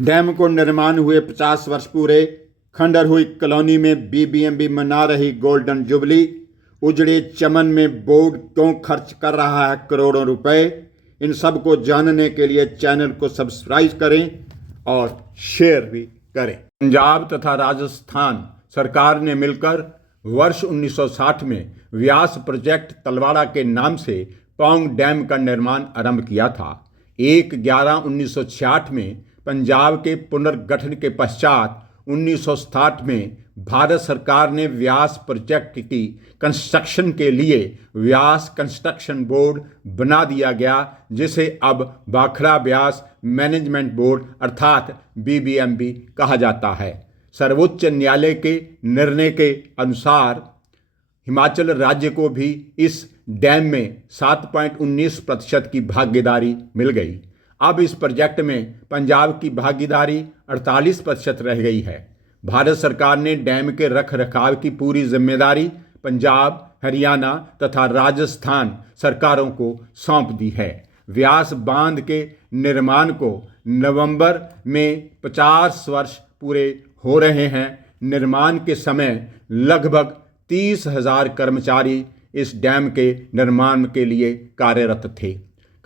Dam को निर्माण हुए 50 वर्ष पूरे। खंडर हुई कॉलोनी में बीबीएमबी मना रही गोल्डन जुबली। उजड़े चमन में बोर्ड क्यों खर्च कर रहा है करोड़ों रुपए। इन सब को जानने के लिए चैनल को सब्सक्राइब करें और शेयर भी करें। पंजाब तथा राजस्थान सरकार ने मिलकर वर्ष 1960 में व्यास प्रोजेक्ट तलवाड़ा के नाम से पौंग डैम का निर्माण आरंभ किया था। 1/11/1966 में पंजाब के पुनर्गठन के पश्चात 1960 में भारत सरकार ने व्यास प्रोजेक्ट की कंस्ट्रक्शन के लिए व्यास कंस्ट्रक्शन बोर्ड बना दिया गया, जिसे अब भाखड़ा व्यास मैनेजमेंट बोर्ड अर्थात बीबीएमबी कहा जाता है। सर्वोच्च न्यायालय के निर्णय के अनुसार हिमाचल राज्य को भी इस डैम में 7.19% की भागीदारी मिल गई। अब इस प्रोजेक्ट में पंजाब की भागीदारी 48% रह गई है। भारत सरकार ने डैम के रख रखाव की पूरी जिम्मेदारी पंजाब, हरियाणा तथा राजस्थान सरकारों को सौंप दी है। व्यास बांध के निर्माण को नवंबर में 50 वर्ष पूरे हो रहे हैं। निर्माण के समय लगभग 30,000 कर्मचारी इस डैम के निर्माण के लिए कार्यरत थे।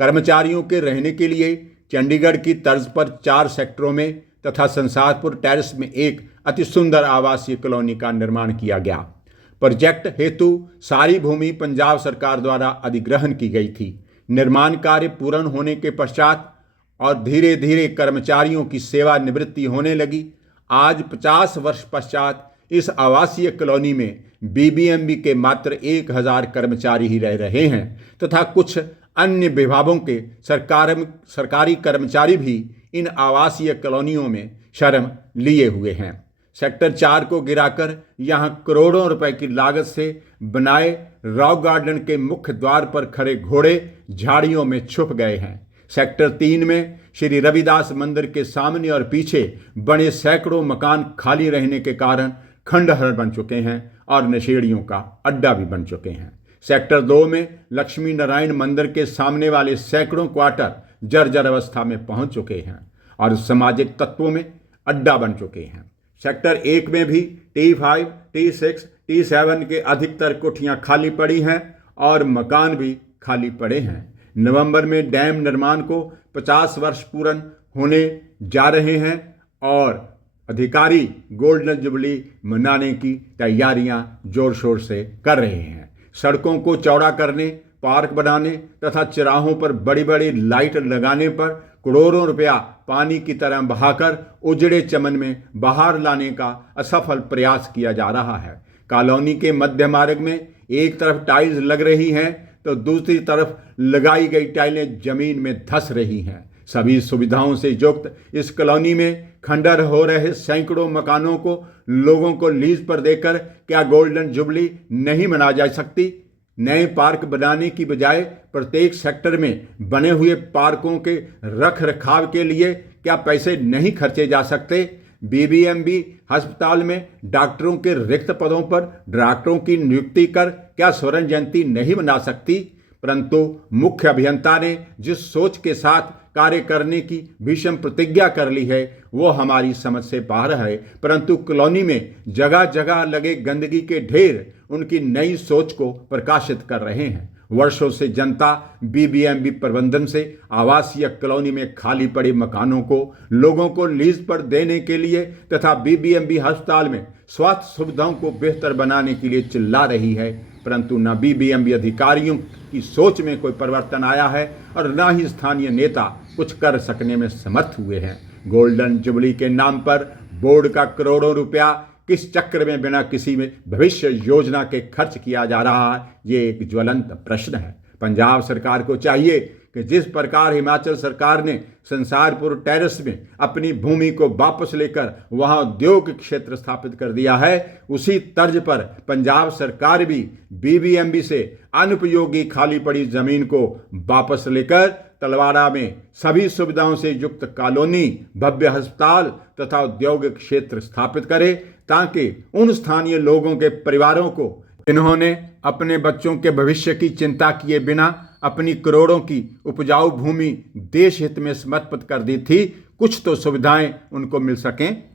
कर्मचारियों के रहने के लिए चंडीगढ़ की तर्ज पर 4 सेक्टरों में तथा संसारपुर टेरेस में एक अति सुंदर आवासीय कॉलोनी का निर्माण किया गया। प्रोजेक्ट हेतु सारी भूमि पंजाब सरकार द्वारा अधिग्रहण की गई थी। निर्माण कार्य पूर्ण होने के पश्चात और धीरे धीरे कर्मचारियों की सेवानिवृत्ति होने लगी। आज 50 वर्ष पश्चात इस आवासीय कॉलोनी में बीबीएमबी के मात्र 1,000 कर्मचारी ही रह रहे हैं तथा कुछ अन्य विभागों के सरकारी कर्मचारी भी इन आवासीय कॉलोनियों में शरण लिए हुए हैं। सेक्टर 4 को गिराकर यहां करोड़ों रुपए की लागत से बनाए रॉक गार्डन के मुख्य द्वार पर खड़े घोड़े झाड़ियों में छुप गए हैं। सेक्टर 3 में श्री रविदास मंदिर के सामने और पीछे बने सैकड़ों मकान खाली रहने के कारण खंडहर बन चुके हैं और नशेड़ियों का अड्डा भी बन चुके हैं। सेक्टर 2 में लक्ष्मी नारायण मंदिर के सामने वाले सैकड़ों क्वार्टर जर्जर अवस्था में पहुंच चुके हैं और सामाजिक तत्वों में अड्डा बन चुके हैं। सेक्टर 1 में भी T5, T6, T7 के अधिकतर कोठियां खाली पड़ी हैं और मकान भी खाली पड़े हैं। नवंबर में डैम निर्माण को 50 वर्ष पूर्ण होने जा रहे हैं और अधिकारी गोल्डन जुबली मनाने की तैयारियां जोर शोर से कर रहे हैं। सड़कों को चौड़ा करने, पार्क बनाने तथा चौराहों पर बड़ी बड़ी लाइट लगाने पर करोड़ों रुपया पानी की तरह बहाकर उजड़े चमन में बाहर लाने का असफल प्रयास किया जा रहा है। कॉलोनी के मध्य मार्ग में एक तरफ टाइल्स लग रही हैं तो दूसरी तरफ लगाई गई टाइलें जमीन में धंस रही हैं। सभी सुविधाओं से युक्त इस कॉलोनी में खंडर हो रहे सैकड़ों मकानों को लोगों को लीज पर देकर क्या गोल्डन जुबली नहीं मनाई जा सकती? नए पार्क बनाने की बजाय प्रत्येक सेक्टर में बने हुए पार्कों के रख रखाव के लिए क्या पैसे नहीं खर्चे जा सकते? बीबीएमबी अस्पताल में डॉक्टरों के रिक्त पदों पर डॉक्टरों की नियुक्ति कर क्या स्वर्ण जयंती नहीं मना सकती? परंतु मुख्य अभियंता ने जिस सोच के साथ कार्य करने की भीषण प्रतिज्ञा कर ली है वो हमारी समझ से बाहर है। परंतु कॉलोनी में जगह जगह लगे गंदगी के ढेर उनकी नई सोच को प्रकाशित कर रहे हैं। वर्षों से जनता बीबीएमबी प्रबंधन से आवासीय कॉलोनी में खाली पड़े मकानों को लोगों को लीज पर देने के लिए तथा बीबीएमबी अस्पताल में स्वास्थ्य सुविधाओं को बेहतर बनाने के लिए चिल्ला रही है, परंतु न बीबीएमबी अधिकारियों की सोच में कोई परिवर्तन आया है और न ही स्थानीय नेता कुछ कर सकने में समर्थ हुए हैं। गोल्डन जुबली के नाम पर बोर्ड का करोड़ों रुपया किस चक्र में बिना किसी में भविष्य योजना के खर्च किया जा रहा है, ये एक ज्वलंत प्रश्न है। पंजाब सरकार को चाहिए कि जिस प्रकार हिमाचल सरकार ने संसारपुर टेरेस में अपनी भूमि को वापस लेकर वहां उद्योग क्षेत्र स्थापित कर दिया है, उसी तर्ज पर पंजाब सरकार भी बीबीएमबी से अनुपयोगी खाली पड़ी जमीन को वापस लेकर तलवाड़ा में सभी सुविधाओं से युक्त कॉलोनी, भव्य अस्पताल तथा उद्योग क्षेत्र स्थापित करे, ताकि उन स्थानीय लोगों के परिवारों को जिन्होंने अपने बच्चों के भविष्य की चिंता किए बिना अपनी करोड़ों की उपजाऊ भूमि देश हित में समर्पित कर दी थी, कुछ तो सुविधाएं उनको मिल सकें।